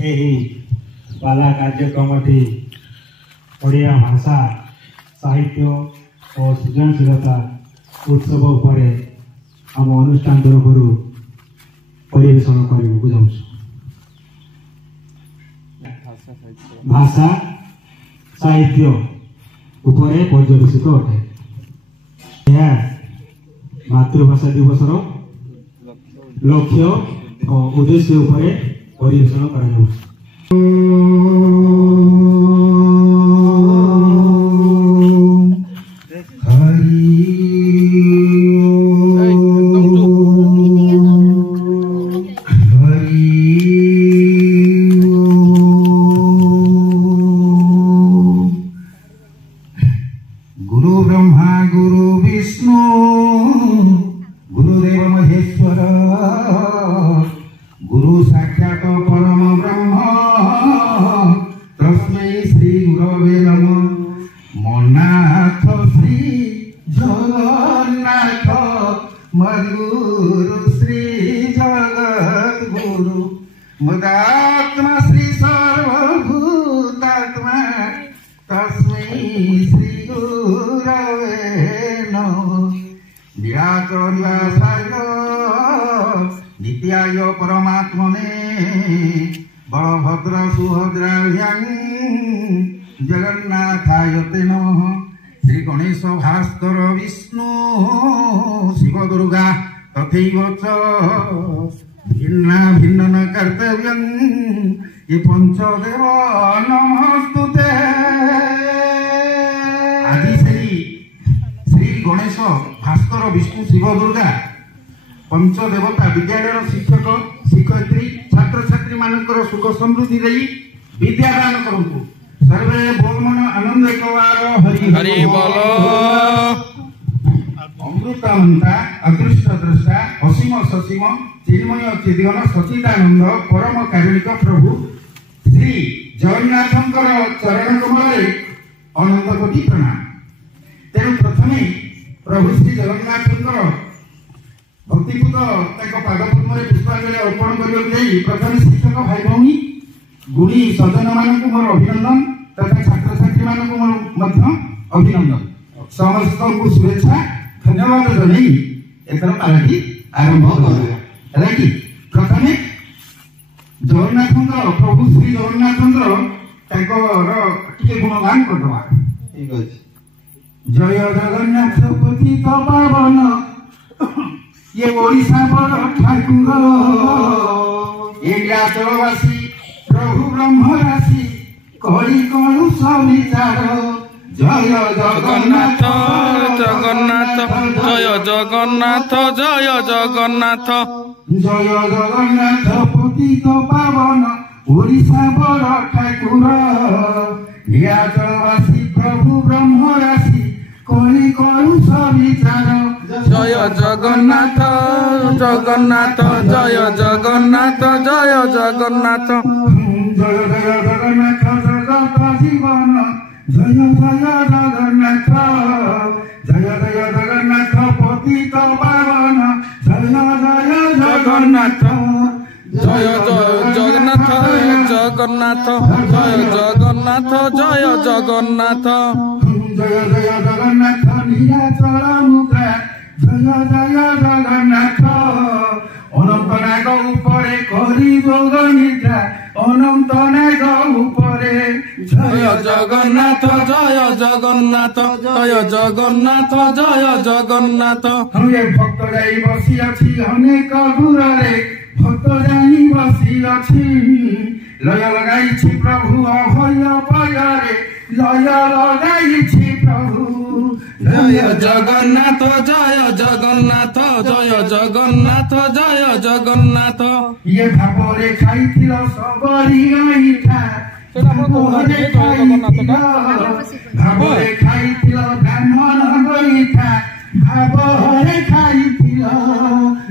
यही पाला कार्यक्रम ओडिया भाषा साहित्य और सृजनशीलता उत्सव उपर आम अनुष्ठान तरफ परिवेशन करने जाऊँ। भाषा साहित्य उपर पर्यवेसित अटे। यह मातृभाषा दिवस लक्ष्य और उद्देश्य उपर परिवेशन कर गुरु ब्रह्मा गुरु विष्णु गुरुदेव महेश्वर गुरु साक्षात परम ब्रह्म तस्मै श्री गुरवे नमः। मन्नाथ श्री जगन्नाथ मद्गुरु श्री जगत गुरु मुदात्मा श्री सर्वभूतात्मा तस्मै श्री गुरवे नमः। निराकरण्यासाय नित्याय परमात्मने बलभद्र सुभद्राभ्यां जगन्नाथाय ते नमः। श्री गणेश भास्कर विष्णु शिव दुर्गा तथैव च भिन्ना भिन्न कर्तव्यं ये पंचदेव नमस्तुते। आदि श्री गणेश भास्कर विष्णु शिव दुर्गा पंचदेवता विद्यालय शिक्षक शिक्षयित्री छात्र छात्री मानकर सुख समृद्धि दे विद्यादान करंतु। सर्वे बोलमन आनंद एकवार हरि हरि बोल। अमृतमंता अदृष्ट दृष्टा असीम ससीम चिन्मय चिद्घन सचिदानंद परम कारुणिक प्रभु श्री जगन्नाथंकर चरण कमल अनंत कोटि प्रणाम। तेणु प्रथमे प्रभु श्री जगन्नाथंकर भक्तिपूत पादपद्म पुष्पांजलि अर्पण करने प्रथम शिक्षक भाई भौणी गुणी सज्जन मानक मोर अभिनंदन तथा छात्र छात्री मानक मोर अभिनंदन समस्त को शुभेच्छा धन्यवाद जन एथर पार्टी आरंभ करा कि प्रथमे जगन्नाथ प्रभु श्री जगन्नाथ टे गुणगान करदवा। ठीक अच्छे। जय जगन्नाथ पतित पावन ये ओडिशा बड़ ठाकुर चलवासी प्रभु ब्रह्म राशि कली कलु सविचार। जय जगन्नाथ जगन्नाथ जय जगन्नाथ जय जगन्नाथ जय जगन्नाथ पतित पावन ओडिशा बड़ ठाकुर चलवासी प्रभु ब्रह्म राशि कली कलु सविचार। जय जगन्नाथ जगन्नाथ जय जगन्नाथ जय जगन्नाथ जय जय जगन्नाथ जगत जीवन जय जय जगन्नाथ जय जय जगन्नाथ पतित पावन जय जय जगन्नाथ जय जगन्नाथ जगन्नाथ जय जगन्नाथ जय जगन्नाथ जय जय जगन्नाथ नीलाचल मुद्रा जय जय जगन्नाथ अनंत नाग उपरे करी जोग निद्रा अनंत नाग उपरे जय जगन्नाथ जय जगन्नाथ जय जगन्नाथ जय जगन्नाथ। हमें भक्त जाई बसी अछि अनेक दूरे भक्त जाई बसी अछि लय लगाई प्रभु अभय पयरे लय लगाई प्रभु। जय जगन्नाथ जय जगन्नाथ जय जगन्नाथ जय जगन्नाथ। ये भावरे खाइथिल सबरी गईठा भावरे खाइथिल ब्राह्मण गईठा भावरे खाइथिल।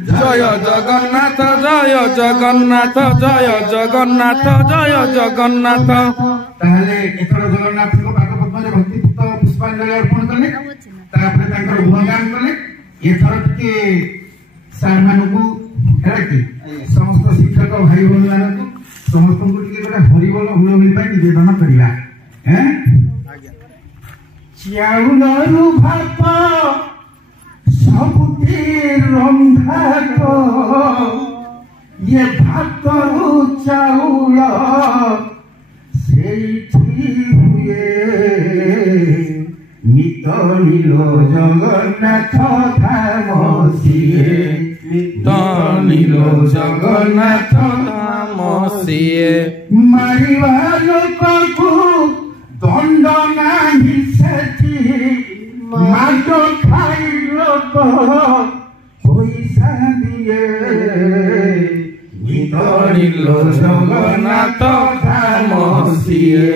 जय जगन्नाथ जय जगन्नाथ जय जगन्नाथ जय जगन्नाथ। ताले एथर जगन्नाथ को पादपद्म भक्तिपूत पुष्पांजलि अर्पण कले तापर तांकर गुणगान कले। एथर के सार मानकु समस्त शिक्षक भाई भौणी मानकु समस्त को हरिबोल हुलहुली ପାଇଁ ନିବେଦନ କରିବା। ଚାଉଳରୁ ଭାତ ସବୁଠି ରନ୍ଧାକ ଇଏ ଭାତରୁ ଚାଉଳ ସେଇଠି ହୁଏ ନିତ ନୀଳ ଜଗନ୍ନାଥ ଧାମ ସିଏ ନିତ ନୀଳ ଜଗନ୍ନାଥ ଧାମ ସିଏ ମାରିବା ଲୋକକୁ ଦଣ୍ଡ ନାହିଁ ସେଠି ମାଡ ଖାଇ ଲୋକ ପଇସା ଦିଏ ନିତ ନୀଳ ଜଗନ୍ନାଥ ଧାମ ସିଏ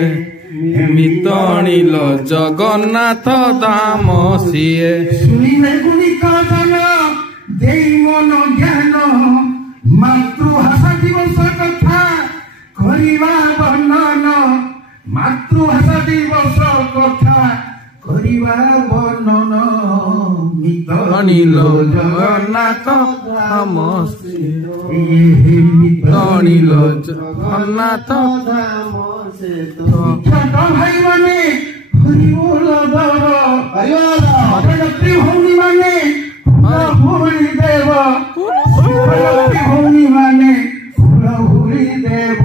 ନିତ ନୀଳ ଜଗନ୍ନାଥ ଧାମ ସିଏ ଶୁଣିଲେ ଗୁଣିକ ଜନ ଦେଇ ମନ ଜ୍ଞାନ ମାତୃଭାଷା ଦିବସ କଥା କରିବା ବର୍ଣ୍ଣନ ମାତୃଭାଷା ଦିବସ କଥା କରିବା ବର୍ଣ୍ଣନ ନିତ ନୀଳ ଜଗନ୍ନାଥ ଧାମ ନିତ ନୀଳ ଜଗନ୍ନାଥ ଧାମ ଶିକ୍ଷକ ଭାଇମାନେ ହରିବୋଲ ଦବ ଶିକ୍ଷୟତ୍ରୀ ଭଉଣୀମାନେ ହୁଳି ଦେବ ଶିକ୍ଷୟତ୍ରୀ ଭଉଣୀମାନେ ହୁଳି ଦେବ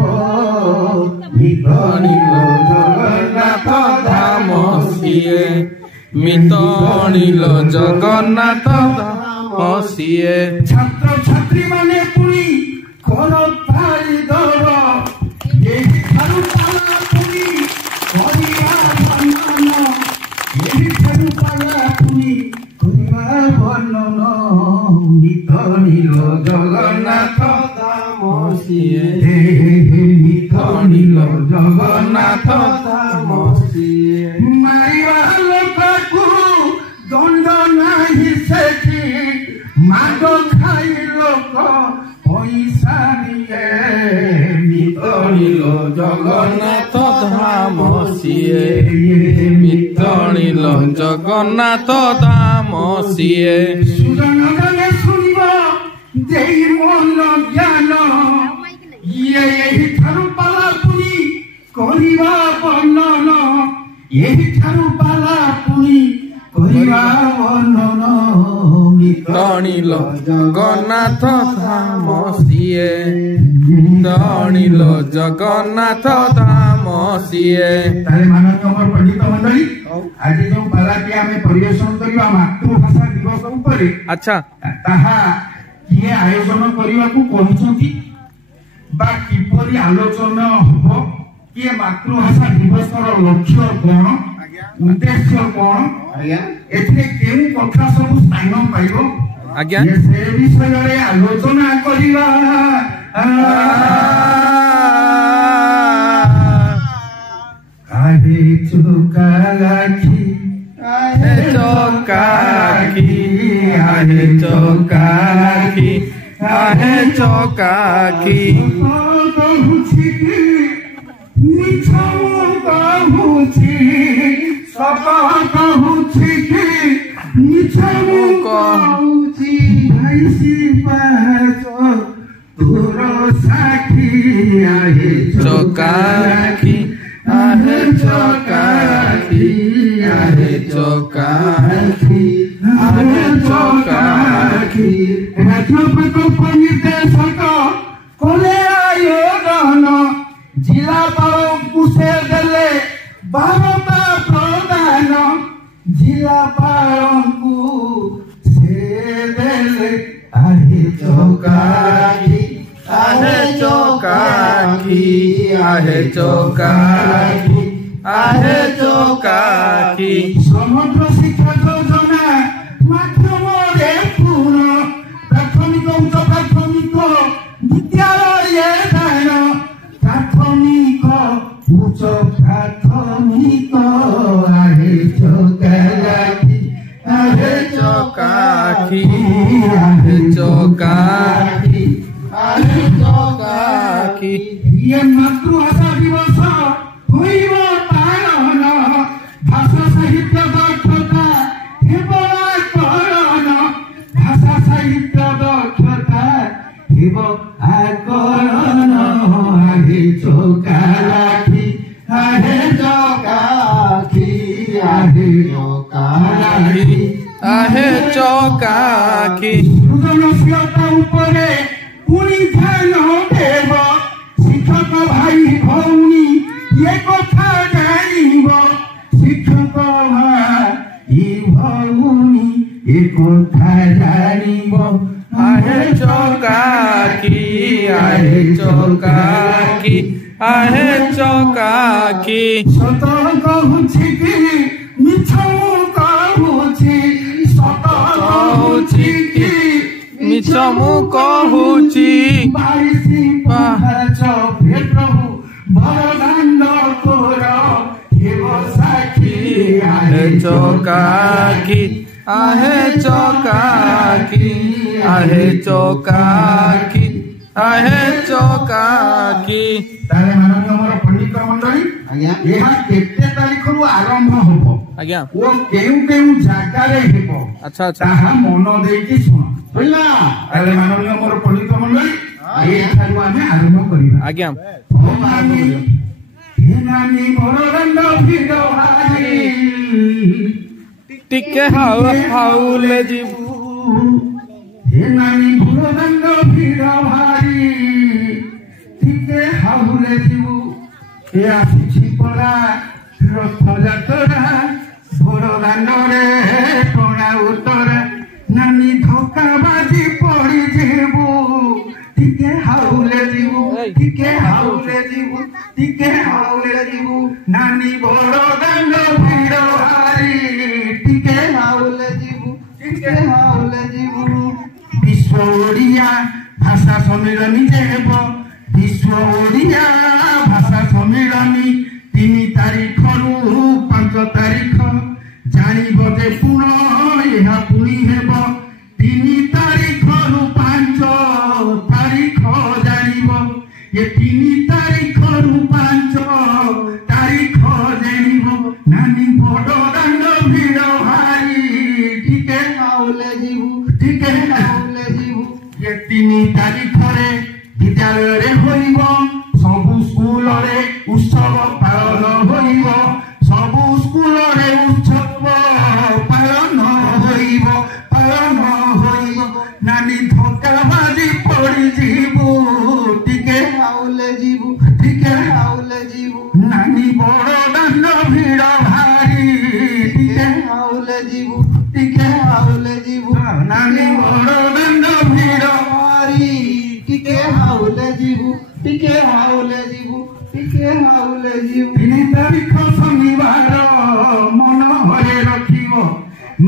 ନିତ ନୀଳ ଜଗନ୍ନାଥ ଧାମ ସିଏ ନିତ ନୀଳ ଜଗନ୍ନାଥ ଧାମ ସିଏ ଛାତ୍ର ଛାତ୍ରୀ ମାନେ ପୁଣି କର ପାଳି ଦବ ଏହିଠାରୁ ପାଲା ପୁଣି କରିବା ବର୍ଣ୍ଣନ ଏହିଠାରୁ ପାଲା ପୁଣି କରିବା ବର୍ଣ୍ଣନ ନିତ ନୀଳ ଜଗନ୍ନାଥ ଧାମ ସିଏ ନିତ ନୀଳ ଜଗନ୍ନାଥ ଧାମ ସିଏ ମାରିବା ଲୋକକୁ ଦଣ୍ଡ ନାହିଁ ସେଠି ମାଡ ଖାଇ ଲୋକ ପଇସା ଦିଏ ନିତ ନୀଳ ଜଗନ୍ନାଥ ଧାମ ସିଏ ନିତ ନୀଳ ଜଗନ୍ନାଥ ଧାମ ସିଏ ସୁଜନମାନେ ଶୁଣିବ ଦେଇ ମନ ଜ୍ଞାନ ଇଏ ଏହିଠାରୁ ପାଲା ପୁଣି କରିବା ବର୍ଣ୍ଣନ ଏହିଠାରୁ ପାଲା ପୁଣି କରିବା ବର୍ଣ୍ଣନ ନିତ ନୀଳ ଜଗନ୍ନାଥ ଧାମ ସିଏ ନିତ ନୀଳ ଜଗନ୍ନାଥ ଧାମ ସିଏ ତାହେଲେ ମାନନୀୟ ଆମର ପଣ୍ଡିତ ମଣ୍ଡଳୀ ଆଜି ଯେଉଁ ପାଲାଟି ଆମେ ପରିବେଷଣ କରିବା ମାତୃଭାଷା ଦିବସ ଉପରେ ଆଚ୍ଛା ତାହା କିଏ ଆୟୋଜନ କରିବାକୁ କହିଛନ୍ତି ବା କିପରି ଆଲୋଚନା ହବ କିଏ ମାତୃଭାଷା ଦିବସର ଲକ୍ଷ୍ୟ କଣ ଉଦ୍ଦେଶ୍ୟ କଣ ଏଥିରେ କେଉଁ କଥା ସବୁ ସ୍ଥାନ ପାଇବ ଆଜ୍ଞା ସେ ବିଷୟରେ ଆଲୋଚନା କରିବା ଆହେ ଚକାଖି ଆହେ ଚକାଖି ଆହେ ଚକାଖି ଆହେ ଚକାଖି କହୁଛି କି ମିଛ କହୁଛି ସତ କହୁଛି କି ମିଛ କହୁଛି ଭାଇସି ପାଚ ତୋର ସାକ୍ଷୀ ଆହେ ଚକାଖି ଆହେ ଚକାଖି ଆହେ ଚକାଖି ଆହେ ଚକାଖି ରାଜ୍ୟପାଳ ନିର୍ଦ୍ଦେଶକ କଲେ ଆୟୋଜନ ଜିଲ୍ଲାପାଳଙ୍କୁ ସେ ଦେଲେ ବାରତା ପ୍ରଦାନ ଜିଲ୍ଲାପାଳଙ୍କୁ ସେ ଦେଲେ ଆହେ ଚକାଖି ଆହେ ଚକାଖି ଆହେ ଚକାଖି ଆହେ ଚକାଖି ସମଗ୍ର ଶିକ୍ଷା ଯୋଜନା ମାଧ୍ୟମରେ ପୂର୍ଣ୍ଣ ପ୍ରାଥମିକ ଉଚ୍ଚ ପ୍ରାଥମିକ ବିଦ୍ୟାଳୟ ଦାନ ପ୍ରାଥମିକ ଉଚ୍ଚ ପ୍ରାଥମିକ ଆହେ ଚକାଖି ଆହେ ଚକାଖି ଆହେ ଚକାଖି ଆହେ ଚକାଖି ଇଏ ମାତୃଭାଷା ଦିବସ ହୋଇବ ପାଳନ ଭାଷା ସାହିତ୍ୟ ଦକ୍ଷତା ହେବ ଆକଳନ ଭାଷା ସାହିତ୍ୟ ଦକ୍ଷତା ହେବ ଆକଳନ ଆହେ ଚକାଖି आहे चकाकी सृजनशीलता उपरे पुणी ध्यान देव शिक्षक भाई भौणी ये कथा जानिब शिक्षक भाई भौणी ये कथा जानिब आहे चकाकी आहे चकाकी आहे चकाकी सत कहूछि कि मिछ कहूछि सत कहूछि कि मिछ मु कहूची बारिशी पाहाच हे प्रभु बरदान तोर हेव साखी आहे चकाकी आहे चकाकी आहे चकाकी आहे चकाकी ताले माननीय हमर पंडित मंडली आज्ञा एहा केते तारीख रु आरंभ होबो आज्ञा ओ केउ जागा रे हेबो अच्छा अच्छा ताहा मन देकी सुन बोलना ताले माननीय हमर पंडित मंडली ए थारु आमे आरंभ करिबा आज्ञा ओ नानी हे नानी बरदान भिड भारी टिके हाउ हाउले जीवु हे नानी बरदान भिड भारी टिके हाउले जीवु ए आसी परा रथ जातरा बरदान रे टणा उतरा नानी धक्का बाजी पड़ी जीवु टिके हाउले जीवु टिके हाउले जीवु टिके हाउले जीवु नानी बरदान भिड भारी टिके हाउले जीवु टिके हाउले जीवु विश्व ओडिया भाषा सम्मेलनी जेब विश्व ओडिया भाषा सम्मेलनी 3 तारीख रु 5 तारीख जानिब जे पुण यह पुणी हेब 3 तारीख रु 5 तारीख जानिब ये 3 तारीख रु 5 तारीख जानिब नानी बड़दान भिड़ भारी टिके हाउले जीवु टिके हाउले जीवु ये 3 तारीख रे विद्यालय रे होइब सबु स्कूल रे उत्सव पालन होइब सबु स्कूल रे उत्सव पालन होइब नानी धक्का बाजी पड़ी जीवु टिके हाउले जीवु टिके हाउले जीवु नानी बड़दान भिड़ भारी टिके हाउले जीवु टिके हाउले जीवु नानी बड़दान भिड़ भारी टिके हाउले जीवु टिके हाउले जीवु टिके हाउले जीवु 3 तारीख शनिवार मन हरे रखिब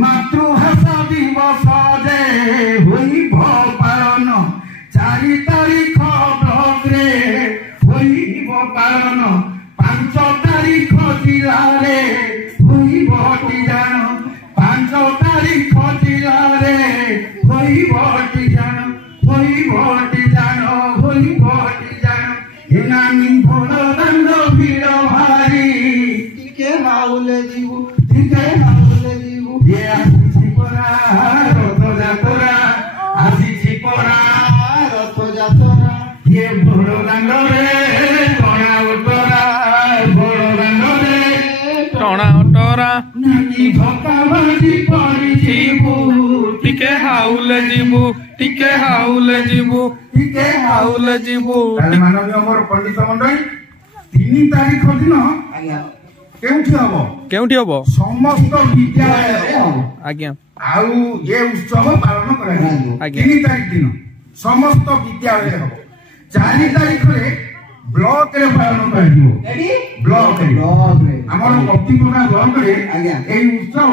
मातृभाषा दिवस जे होइब पालन 4 तारीख ब्लॉक रे होइब पालन 5 तारीख जिला रे होइब टिजान 5 तारीख जिला रे होइब टिजान हे नानी बड़दान भिड़ भारी टिके हाउले जीवु टिके हाउले जीवु ये आसी परा रथ जातरा आसी परा रथ जातरा ये बड़दान रे टणा उतरा बड़दान रे टणा उतरा नानी धक्का बाजी पड़ी जीवु टिके हाउले जीवु टिके हाउले जीवु टिके हाउले जीवु ताले माननीय हमर पंडित मंडली 3 तारीख दिन आज्ञा केउठी हबो केउठी हबो समस्त विद्यालय रे हबो आज्ञा आउ ये उत्सव पालन करा आज्ञा 3 तारीख दिन समस्त विद्यालय रे हबो 4 तारीख रे ब्लॉक रे पालन करा दिबो रेडी ब्लॉक रे हमर प्रतिपुरा ब्लॉक रे आज्ञा ए उत्सव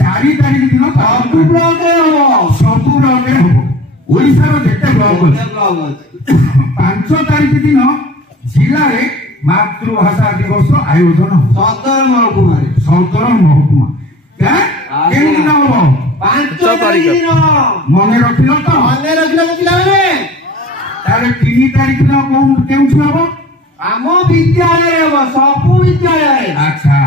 4 तारीख दिन सब ब्लॉक रे हो सब ब्लॉक रे हबो ओडिसा रो जेते ब्लॉक अछि ब्लॉक अछि 5 तारीख दिन जिला रे मातृभाषा दिवस आयोजन सदर महकुमारे सदर महकुमा क्या केन दिन हबो 5 तारीख दिन मने रखिलो तो मने रखिलो पिलाने तारे 3 तारीख दिन कोन केउठी हबो आम विद्यालय हो सब विद्यालय अच्छा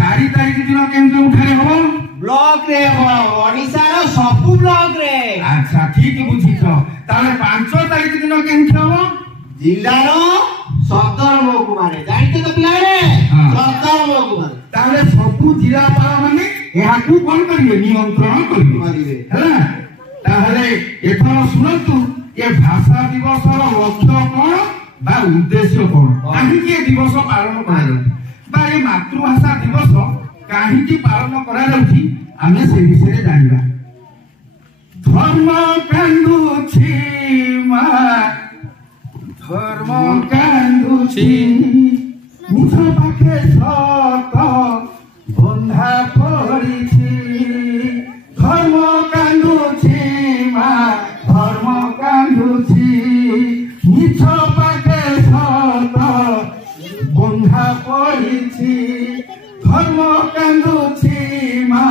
4 तारीख दिन केन उठारे हबो ब्लॉक रे हो ओडिसा रो सब ब्लॉक रे अच्छा ठीक बुझिछ तारे 5 तारीख दिन केन हबो जिल्ला रो सदर महकुमारे जानिते तो पिलाने हां सदर महकुमारे तारे सब जिला पाल माने ଏହାକୁ କଣ କରିବେ ନିୟନ୍ତ୍ରଣ କରିବେ ହେଲା। ତାହେଲେ ଏଥର ଶୁଣନ୍ତୁ ଏ ଭାଷା ଦିବସର ଲକ୍ଷ୍ୟ କଣ ବା ଉଦ୍ଦେଶ୍ୟ କଣ, କାହିଁକି ଏ ଦିବସ ପାଳନ କରାଯାଉଛି ବା ଏ ମାତୃଭାଷା ଦିବସ କାହିଁକି ପାଳନ କରାଯାଉଛି ଆମେ ସେ ବିଷୟରେ ଜାଣିବା। ଧର୍ମ କାନ୍ଦୁଛି ମା ଧର୍ମ କାନ୍ଦୁଛି ମିଛ ପାଖେ ସତ ବନ୍ଧା ପଡ଼ିଛି। ଧର୍ମ କାନ୍ଦୁଛି ମା ଧର୍ମ କାନ୍ଦୁଛି ମିଛ ପାଖେ ସତ ବନ୍ଧା ପଡ଼ିଛି। ଧର୍ମ କାନ୍ଦୁଛି ମା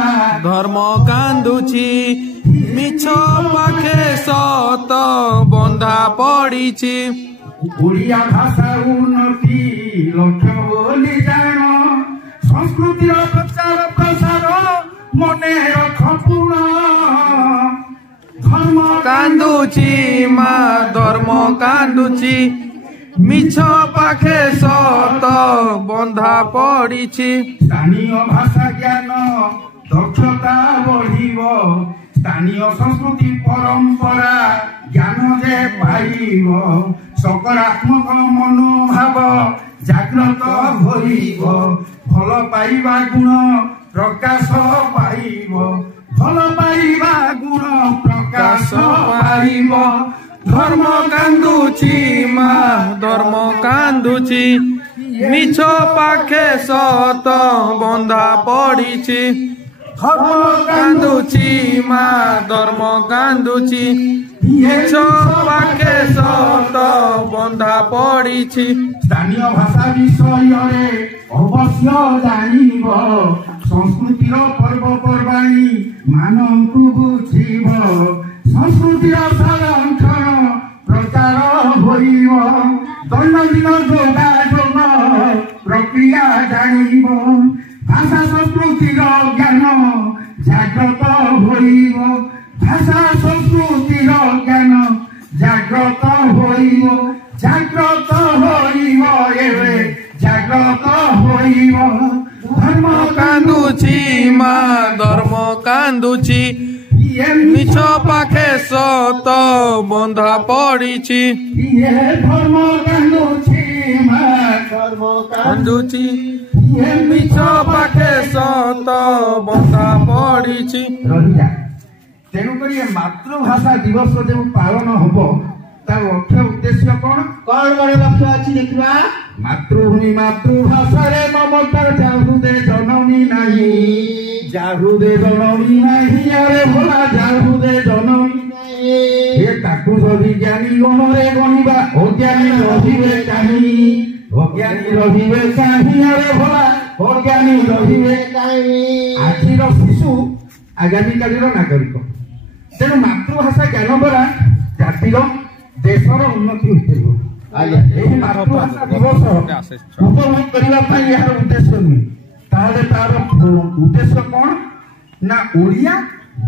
ଧର୍ମ କାନ୍ଦୁଛି ମିଛ ପାଖେ ସତ ବନ୍ଧା ପଡ଼ିଛି। ଓଡ଼ିଆ ଭାଷା ଉନ୍ନତି ଲକ୍ଷ୍ୟ ବୋଲି ଜାଣ ସଂସ୍କୃତିର ପ୍ରଚାର ପ୍ରସାର ମନେ ରଖ ପୁଣ। ଧର୍ମ କାନ୍ଦୁଛି ମା ଧର୍ମ କାନ୍ଦୁଛି ମିଛ ପାଖେ ସତ ବନ୍ଧା ପଡ଼ିଛି। ସ୍ଥାନୀୟ ଭାଷା ଜ୍ଞାନ ଦକ୍ଷତା ବଢ଼ିବ ସ୍ଥାନୀୟ ସଂସ୍କୃତି ପରମ୍ପରା ଜ୍ଞାନ ଯେ ପାଇବ ସକାରାତ୍ମକ ମନୋଭାବ ଜାଗ୍ରତ ହୋଇବ ଭଲ ପାଇବା ଗୁଣ ପ୍ରକାଶ ପାଇବ ଭଲ ପାଇବା ଗୁଣ ପ୍ରକାଶ ପାଇବ। ଧର୍ମ କାନ୍ଦୁଛି ମା ଧର୍ମ କାନ୍ଦୁଛି ମିଛ ପାଖେ ସତ ବନ୍ଧା ପଡ଼ିଛି। ଧର୍ମ କାନ୍ଦୁଛି ମା ଧର୍ମ କାନ୍ଦୁଛି ମିଛ ପାଖେ ସତ ବନ୍ଧା ପଡ଼ିଛି। ସ୍ଥାନୀୟ ଭାଷା ବିଷୟରେ ଅବଶ୍ୟ ଜାଣିବ ସଂସ୍କୃତିର ପର୍ବପର୍ବାଣୀ ମାନଙ୍କୁ ବୁଝିବ ସଂସ୍କୃତିର ସଂରକ୍ଷଣ ପ୍ରଚାର ହୋଇବ ଦୈନନ୍ଦିନ ଯୋଗାଯୋଗ ପ୍ରକ୍ରିୟା ଜାଣିବ ଭାଷା ସଂସ୍କୃତିର ଜ୍ଞାନ ଜାଗ୍ରତ ହୋଇବ ଭାଷା ସଂସ୍କୃତିର ଜ୍ଞାନ ଜାଗ୍ରତ ହୋଇବ ଜାଗ୍ରତ ହୋଇବ ଏବେ ଜାଗ୍ରତ ହୋଇବ। ଧର୍ମ କାନ୍ଦୁଛି ମା ଧର୍ମ କାନ୍ଦୁଛି ମିଛ ପାଖେ ସତ ବନ୍ଧା ପଡ଼ିଛି। ଧର୍ମ କାନ୍ଦୁଛି ମା ଧର୍ମ କାନ୍ଦୁଛି ମିଛ ପାଖେ ସତ ବନ୍ଧା ପଡ଼ିଛି। ରହିଲା। ତେଣୁକରି ଏ ମାତୃଭାଷା ଦିବସ ଯେଉଁ ପାଳନ ହବ ତାର ଲକ୍ଷ୍ୟ ଉଦ୍ଦେଶ୍ୟ କଣ କଣ ବଡ ଲକ୍ଷ୍ୟ ଅଛି ଦେଖିବା। ମାତୃଭୂମି ମାତୃଭାଷାରେ ମମତା ଯାହୁଦେ ଜନମୀ ନାହିଁ ଯାହୁଦେ ଜନମୀ ନାହିଁ ଆରେ ଭୋଲା ଯାହୁଦେ ଜନମୀ ନାହିଁ ଏ ତାକୁ ଯଦି ଜ୍ଞାନୀ ଗଣରେ ଗଣିବା ଅଜ୍ଞାନୀ ରହିବେ କାହିଁ ଅଜ୍ଞାନୀ ରହିବେ କାହିଁ ଆରେ ଭୋଲା ଅଜ୍ଞାନୀ ରହିବେ କାହିଁ। ଆଜିର ଶିଶୁ ଆଗାମୀ କାଲିର ନାଗରିକ ତେଣୁ ମାତୃଭାଷା ଜ୍ଞାନ ଦ୍ୱାରା ଜାତିର ଦେଶର ଉନ୍ନତି ହୋଇପାରିବ। ଏହି ମାତୃଭାଷା ଦିବସ ଉପଭୋଗ କରିବା ପାଇଁ ଏହାର ଉଦ୍ଦେଶ୍ୟ ନୁହେଁ ତାହେଲେ ତାର ଉଦ୍ଦେଶ୍ୟ କଣ ନା ଓଡ଼ିଆ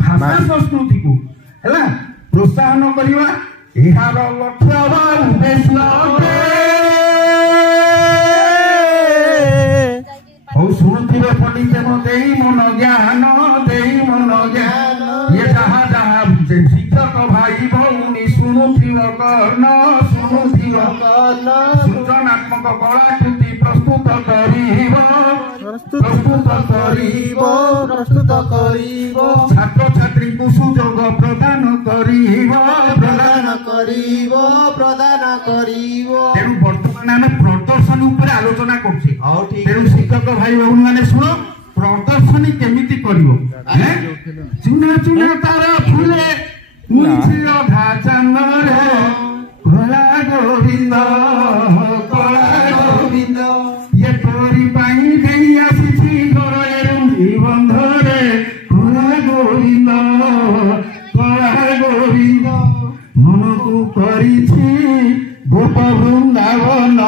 ଭାଷା ସଂସ୍କୃତିକୁ ହେଲା ପ୍ରୋତ୍ସାହନ କରିବା ଏହାର ଲକ୍ଷ୍ୟ ବା ଉଦ୍ଦେଶ୍ୟ ଅଟେ। ହଉ ଶୁଣୁଥିବେ ପଣ୍ଡିତ ଦେଇ ମନ ଜ୍ଞାନ ଦେଇ ମନ ଜ୍ଞାନ ଇଏ ଯାହା ଯାହା ଶିକ୍ଷକ ଭାଇ ଭଉଣୀ ଶୁଣୁଥିବ କର୍ଣ୍ଣ ଶୁଣୁଥିବ କର୍ଣ୍ଣ ସୃଜନାତ୍ମକ କଳାକୃତି ପ୍ରସ୍ତୁତ କରିବ ଛାତ୍ରଛାତ୍ରୀଙ୍କୁ ସୁଯୋଗ ପ୍ରଦାନ କରିବ ତେଣୁ ବର୍ତ୍ତମାନ ଆମେ ପ୍ରଦର୍ଶନୀ ଉପରେ ଆଲୋଚନା କରୁଛେ। ତେଣୁ ଶିକ୍ଷକ ଭାଇ ଭଉଣୀ ମାନେ ଶୁଣ ପ୍ରଦର୍ଶନୀ କେମିତି କରିବ। ଚୁନା ଚୁନା ତାର ଫୁଲେ ଅଧା ଚାନ୍ଦରେ କଳା ଗୋବିନ୍ଦ ଇଏ ତୋରି ପାଇଁ ଦେଇ ଆସିଛି ଗରେ ବନ୍ଧରେ କଳା ଗୋବିନ୍ଦ ମନକୁ କରିଛି ଗୋପ ବୃନ୍ଦାବନ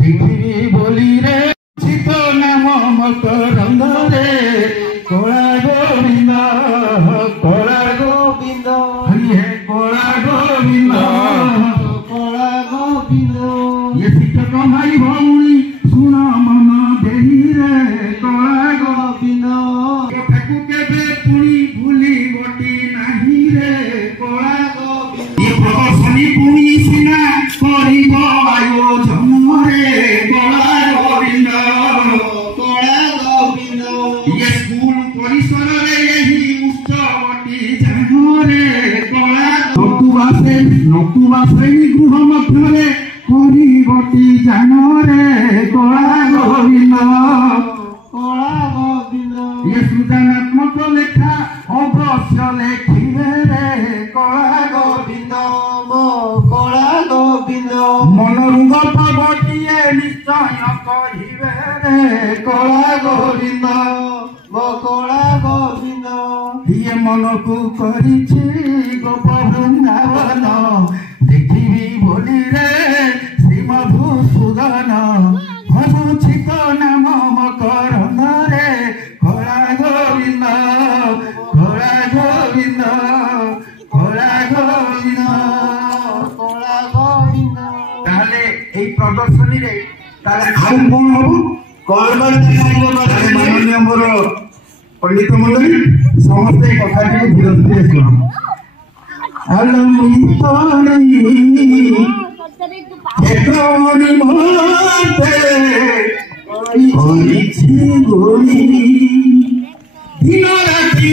ଦେଖିବି ବୋଲିରେ ଶୀତ ନାମ ମକରନ୍ଦରେ କଳା ଗୋବିନ୍ଦ ହେ କଳା ଗୋବିନ୍ଦ ଇଏ ଶିକ୍ଷକ ଭାଇ ଭଉଣୀ ଶୁଣ ମନ ଦେହିରେ କଳା ଗୋବିନ୍ଦ କଥାକୁ ନିଶ୍ଚୟ କହିବେ କଳା ଗୋବିନ୍ଦ ମୋ କଳା ଗୋବିନ୍ଦ ଇଏ ମନକୁ କରିଛି ଗୋପ ବୃନ୍ଦାବନ ଦେଖିବି ବୋଲିରେ ଶ୍ରୀ ମଧୁସୂଦନ ଭଜୁଛି ତ ନାମ ମକରନ୍ଦରେ କଳା ଗୋବିନ୍ଦ କଳା ଗୋବିନ୍ଦ କଳା ଗୋବିନ୍ଦ କଳା ଗୋବିନ୍ଦ। ତାହେଲେ এই ପ୍ରଦର୍ଶନୀରେ ତାହେଲେ ଆଉ କଣ ହବ ମାନନୀୟ ମୋର ପଣ୍ଡିତ ମଣ୍ଡଳୀ ସମସ୍ତେ এই କଥାଟିକୁ ଧୀରେ ଧୀରେ ଶୁଣ। ଦିନ ରାତି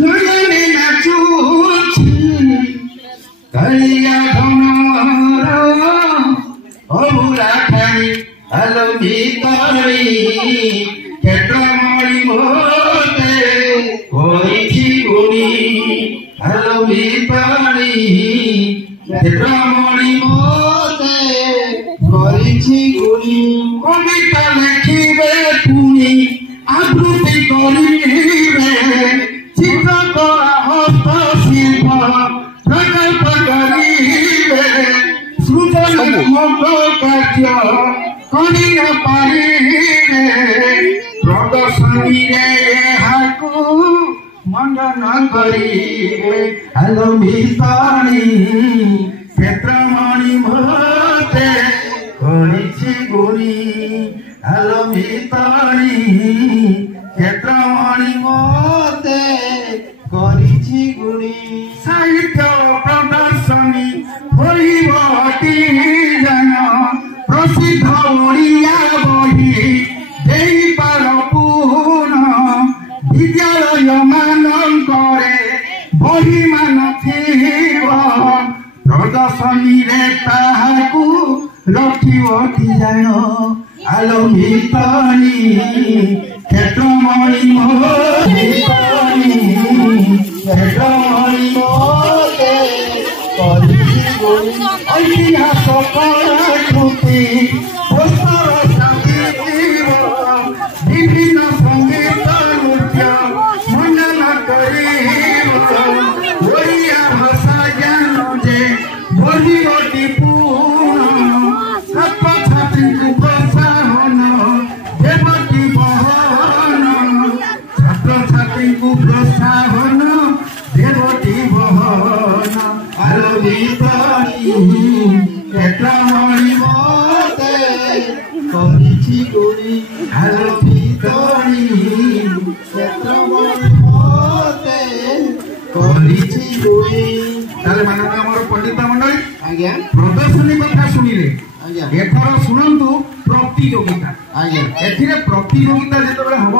ଲଗନେ ନାଚୁଛି କାଳିଆ ଧନର ଅବୁରା ଖାଇ ଆଲୋ ଭିତରି କ୍ଷେତ୍ରମଣି ମୋତେ ହୋଇଛି ଗୁଣି ଆଲୋ ଭିତରି କ୍ଷେତ୍ରମଣି ମୋତେ କରିଛି ଗୁଣି କବିତା ଲେଖିବେ ପୁଣି ଆବୃତ୍ତି କରିବେ ଚିତ୍ରକଳା ହସ୍ତଶିଳ୍ପ ପ୍ରକଳ୍ପ କରିବେ ସୃଜନାତ୍ମକ କାର୍ଯ୍ୟ କରି ନ ପାରିବେ ପ୍ରଦର୍ଶନୀରେ ଏହାକୁ ମଣ୍ଡନ କରିବେ ଆଲୋ ଭିତରି କ୍ଷେତ୍ରମଣି ମୋତେ କରିଛି ଗୁଣି ଆଲୋ ଭିତରି କ୍ଷେତ୍ରମଣି ମୋତେ କରିଛି ଗୁଣି ସାହିତ୍ୟ ପ୍ରଦର୍ଶନୀ ହୋଇବ ଅତି ଜନ ପ୍ରସିଦ୍ଧ ଓଡ଼ିଆ ବହି ଦେଇପାର ପୁନ ବିଦ୍ୟାଳୟ ମାନଙ୍କରେ ବହିମାନ ଥିବ ପ୍ରଦର୍ଶନୀରେ ତାହାକୁ ରଖିବ କି ଜାଣ ଆଲୋ ଭିତରି କ୍ଷେତ୍ରମଣି କ୍ଷେତ୍ରମଣି ମୋତେ କରିଛି ଗୁଣି ଐତିହାସ କଳାକୃତି ବିଭିନ୍ନ ସଙ୍ଗୀତ ନୃତ୍ୟ ମଣ୍ଡନ କରିବ ଓଡ଼ିଆ ଭାଷା ଜ୍ଞାନ ଯେ ବଢ଼ିବଟି ପୂର୍ଣ୍ଣ ଛାତ୍ରଛାତ୍ରୀଙ୍କୁ ପ୍ରୋତ୍ସାହନ ଦେବଟି ବହନ ଛାତ୍ରଛାତ୍ରୀଙ୍କୁ ପ୍ରୋତ୍ସାହନ ଦେବଟି ବହନ ଆଲୋ ଭିତରି କ୍ଷେତ୍ରମଣି ମୋତେ କରିଛି ଗୁଣି ଆଲୋ ଭିତରି କ୍ଷେତ୍ରମଣି ମୋତେ କରିଛି ଗୁଣି। ତାହେଲେ ମାନନୀୟ ଆମର ପଣ୍ଡିତ ମଣ୍ଡଳୀ ଆଜ୍ଞା ପ୍ରଦର୍ଶନୀ କଥା ଶୁଣିଲେ ଆଜ୍ଞା ଏଥର ଶୁଣନ୍ତୁ ପ୍ରତିଯୋଗିତା। ଆଜ୍ଞା ଏଥିରେ ପ୍ରତିଯୋଗିତା ଯେତେବେଳେ ହବ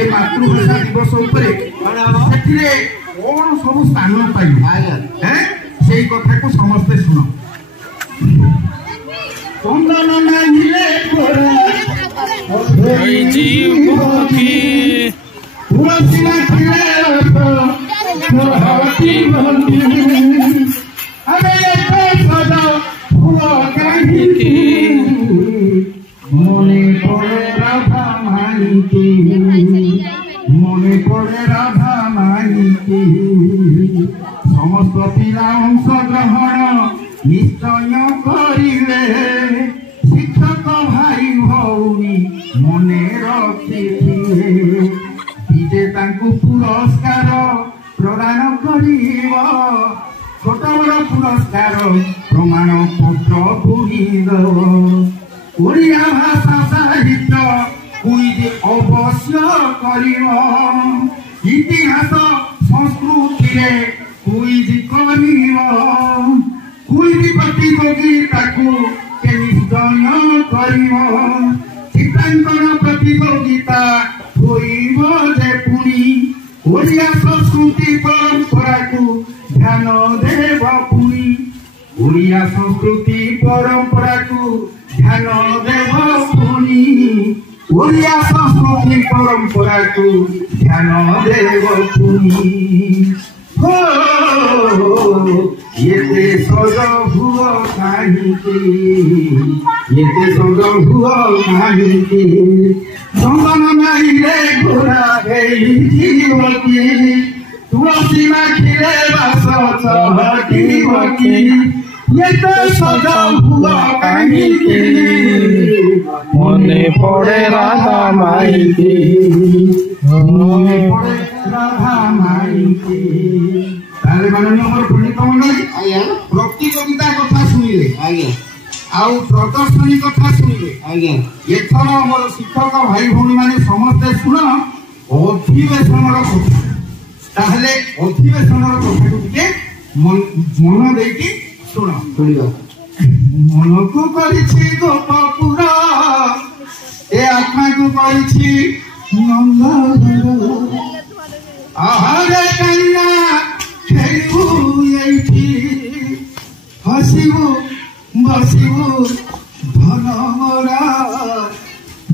ଏ ମାତୃଭାଷା ଦିବସ ଉପରେ କଣ ହବ ସେଥିରେ କଣ ସବୁ ସ୍ଥାନ ପାଇବ ଆଜ୍ଞା ସେଇ କଥାକୁ ସମସ୍ତେ ଶୁଣ। ଚନ୍ଦନ ନାହିଲେ ତୁଳସୀ ନାଚିଲେ ଆମେ ଏତେ ସଜା ଫୁଲ କାହିଁକି মনে পড়ে রাধা মাইতি মনে পড়ে রাধা মাইতি সমস্ত পিলা অংশগ্রহণ নিশ্চয় করিবে শিক্ষক ভাই ভৌণী মনে রখিবে বিজেতাଙ୍କୁ পুরস্কার প্রদান করিব ছোট বড় পুরস্কার প্রমাণ পত্র পুরি দেব ଓଡ଼ିଆ ଭାଷା ସାହିତ୍ୟ କୁଇଜ ଅବଶ୍ୟ କରିବ ଇତିହାସ ସଂସ୍କୃତିରେ କୁଇଜ କରିବ କୁଇଜ ପ୍ରତିଯୋଗିତାକୁ ନିଶ୍ଚୟ କରିବ ଚିତ୍ରାଙ୍କନ ପ୍ରତିଯୋଗିତା ହୋଇବ ଯେ ପୁଣି ଓଡ଼ିଆ ସଂସ୍କୃତି ପରମ୍ପରାକୁ ଧ୍ୟାନ ଦେବ ପୁଣି ଓଡ଼ିଆ ସଂସ୍କୃତି ପରମ୍ପରାକୁ ଧ୍ୟାନ ଦେବ ପୁଣି ଓଡ଼ିଆ ସଂସ୍କୃତି ପରମ୍ପରାକୁ ଧ୍ୟାନ ଦେବ ପୁଣି ଏ ଦେଶର ଭୁଅ କାହିଁକି ଏତେ ସଙ୍ଗ ହୁଅ କାହିଁକି ଚନ୍ଦନ ନାଇରେ ଘୋରା ହେଇଯିବ କି ତୁଳସୀ ମାଖିରେ ବାସ ଚହଟିବ କି ଏତେ ସଜ ହୁଅ କାହିଁକି মনে পড়ে রাধা মাইতি মনে পড়ে রাধা মাইতি। তাহলে মাননীয় আমার পণ্ডিত মন্ডলী ପ୍ରତିଯୋଗିତା କଥା ଶୁଣିଲେ ଆଉ ପ୍ରଦର୍ଶନୀ କଥା ଶୁଣିଲେ ଏଥର ଆମର ଶିକ୍ଷକ ଭାଇ ଭଉଣୀ ମାନେ ସମସ୍ତେ ଶୁଣ ଅଧିବେଶନର କଥା। ତାହେଲେ ଅଧିବେଶନର କଥାକୁ ଟିକେ ମନ ଦେଇକି ଶୁଣ। ମନକୁ କରିଛି ଗୋପପୁର ଏ ଆତ୍ମାକୁ କରିଛି ନନ୍ଦଘର ଆହାରେ କାନ୍ନା ଖେଳିବୁ ଏଇଠି ହସିବୁ ବସିବୁ ଧନ ମରା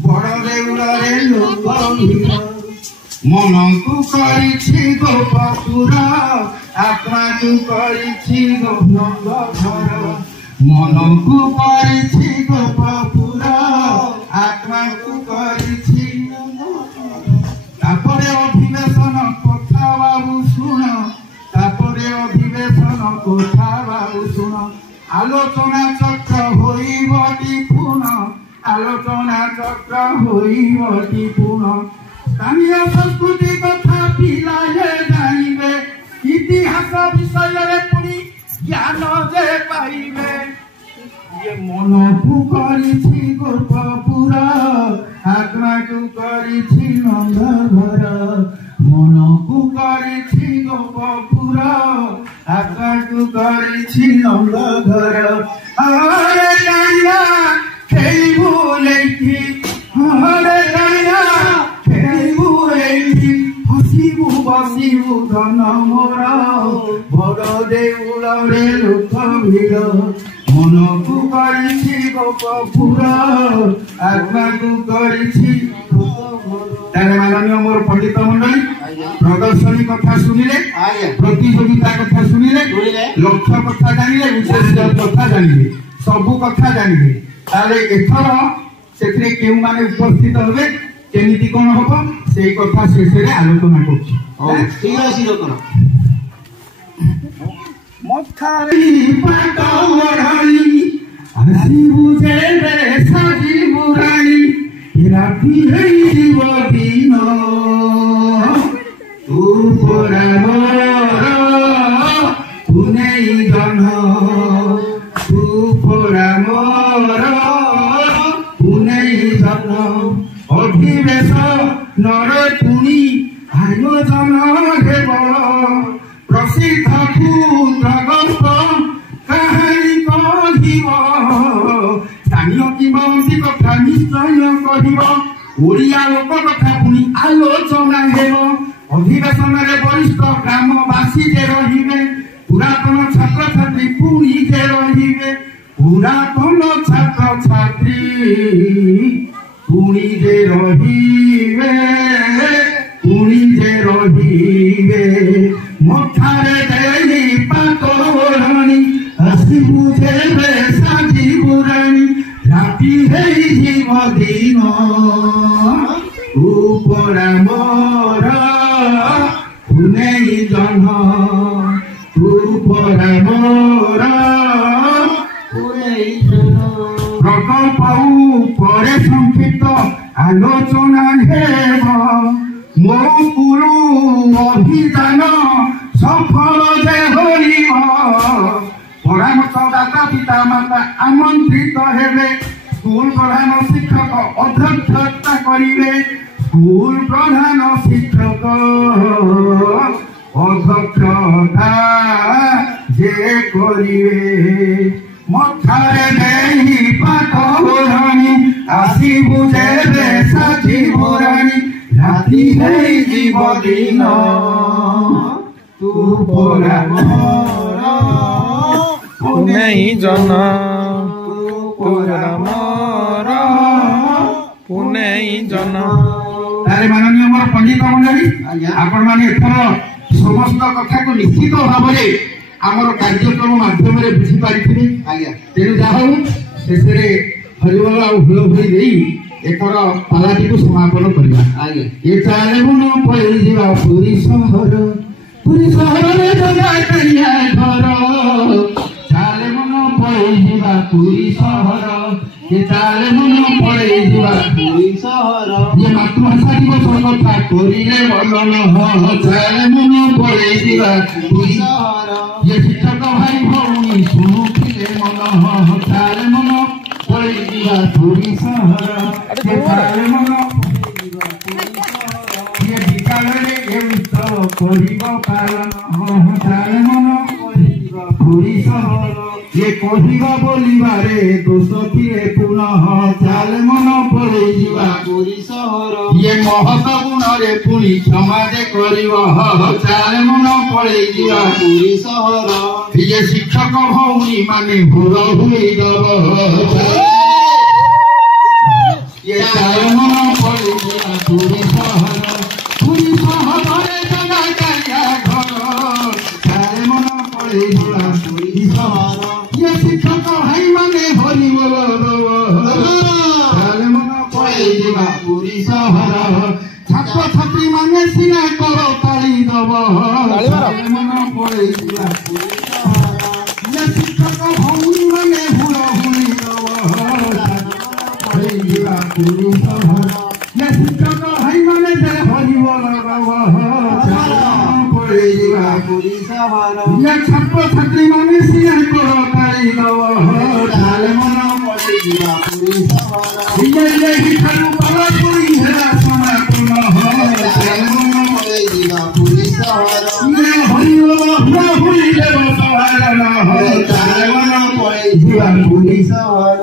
ବଡ଼ ଦେଉଳରେ ଲୋକ ଭିଡ଼ ମନକୁ କରିଛି ଗୋପପୁର ଆତ୍ମାକୁ କରିଛି ନନ୍ଦଘର মনকু করেছি গোপপুর আত্মাকু করেছি তারপরে অধিবেশন কথা বাবু শুণ তারপরে অধিবেশন কথা বাবু শুণ আলোচনা চক্র হইবটি পুন আলোচনা চক্র হইবটি পুন স্থানীয় সংস্কৃতি কথা পিলায়ে জানিবে ইতিহাস বিষয়ে পুনি জ্ঞান যে পাইবে মনকু করিছি গোপপুর আত্মাকু করিছি নন্দঘর মনকু করিছি গোপপুর আত্মাকু করিছি নন্দঘর আরে কাইয়া খেলিবু লেখি আরে কাইয়া খেলিবু লেখি হসিবু বসিবু ধন মোর বড় দেউଳରେ লোক ভিড় মনকু করিছি গোপপুর আত্মাকু করিছি। তাহলে মাননীয় মোর পণ্ডিত মন্ডলী প্রদর্শনী কথা শুনিলে প্রতিযোগিতা কথা শুনিলে লক্ষ্য কথা জানিলে উদ্দেশ্য কথা জানিলে সবু কথা জানিলে তাহলে এথর সেথিরে কেউমানে উপস্থিত হবে কেমিতি কোন হব সেই কথা শেষে আলোচনা করছি। ঠিক আছে লোকরা মথারি পাটওয়াড়ি আসিবু যে রে সাজিবু রানী রাতি হইব দিন তু পরা মোর পুনেই জন তু পরা মোর পুনেই জন অধিবেশনর পুনি আয়োজন হেব প্রসিদ্ধ ক্ষুদ্র গল্প কাহিনী কহিব স্থানীয় কিংবদন্তী কথা নিশ্চয় কহিব ওড়িয়া লোক কথা পুনি আলোচনা হেব অধিবেশନରେ বরিষ্ঠ গ্রামবাসী যে রহিবে পুরাতন ছাত্রছাত্রী পুনি যে রহিবে পুরাতন ছাত্রছাত্রী পুনি যে রহিবে পুনি যে রহিবে মথারে দেই পাতোড়নি আসিবু যে রে সাজিবু রানী রাতি হইব দিন উপরা মোর পুনেই জন উপরা মোর পুনেই জন প্রকল্প উপরে সংক্ষিপ্ত আলোচনা হেব মৌকুরু অভিযান সফল যে হইব পরামর্শদাতা পিতা মাতা আমন্ত্রিত হেবে স্কুল প্রধান শিক্ষক অধ্যক্ষতা করিবে স্কুল প্রধান শিক্ষক অধ্যক্ষতা যে করিবে মথারে দেই পাতোড়নি আসিবু যে রে সাজিবু রানী রাতি হইব দিন তু পরা মোর পুনেই জন পুরা মোর পুনেই জন। তাহলে মাননীয় আমার পণ্ডিত মন্ডলী আপন মানে এথর সমস্ত কথাকে নিশ্চিত ভাবে आमर कार्यक्रम माध्यम बुझी पारि तेणु जहा हूँ शेष हरिबोल हुलहुली एकर पालाटी को समापन करवा ये चाले मन पड़ी पुरी सहर रे जगा करिया घर चाले मन पड़ी पुरी सहर ये चाले मन पड़ी पुरी सहर ये मातृभाषा दिवस कथा करिले बलन चाले मन पड़ी पुरी सहर ये शिक्षक भाई भौणी शुणुथिले मन चाले मन पड़ी पुरी सहर ये चाले मन ये विद्यालय उत्सव करिब पालन चाले मन पुरी सहर ये कहिबा बोलिबारे दोष थिले पुनः चाले मन पड़े जीवा पुरी सहर ये महत गुण रे पुणी समाजे करिब चाले मन पड़े जीवा पुरी सहर ये शिक्षक भौणी माने भूल हुई दब ये चाले मन पड़े जीवा पुरी सहर रे जगा करिया घर चाले मन पड़े जीवा पुरी सहर ये शिक्षक भाई माने हरि चाले मन पड़े जीवा पुरी सहर छात्र छात्री माने सिना कर ताली दब चाले मन पड़े जीवा पुरी सहर ये शिक्षक भौणी माने हुलहुली दब पड़े जीवा पुरी सहर ये शिक्षक भाई माने हरि पड़े जीवा पुरी सहर ये छात्र छात्री माने सिना कर ताली दब चाले मन पड़े जीवा पुरी सहर ये हिखारु पाला पुरी हेला सना पुनः चाले मन पड़े जीवा पुरी सहर ये हरि हुलहुली देव सहर चाले मन पड़े जीवा पुरी सहर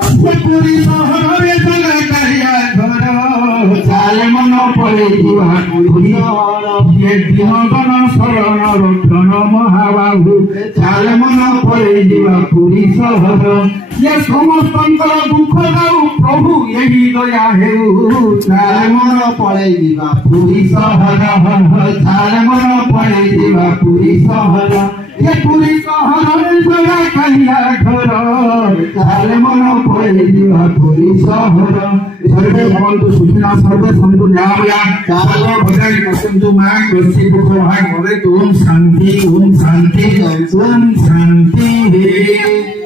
पुरी सहर रे जगा करिया घर चाले मन पड़े जीवा पुरी सहर ये दिनगण शरण रक्षण महाबाहु चाले मन पड़े जीवा पुरी सहर ये समस्तंकर दुख दाऊ प्रभु यही दया हेउ चाले मन पड़े जीवा पुरी सहर चाले मन पड़े जीवा पुरी सहर ये पुरी सहर रे जगा करिया घर चाले मन पड़े जीवा पुरी सहर सर्वे भवन्तु सुखिनः सर्वे सन्तु निरामयाः सर्वे भद्राणि पश्यन्तु मा कश्चित् दुःखभाग् भवेत् ओम शांति ओम शांति ओम शांति।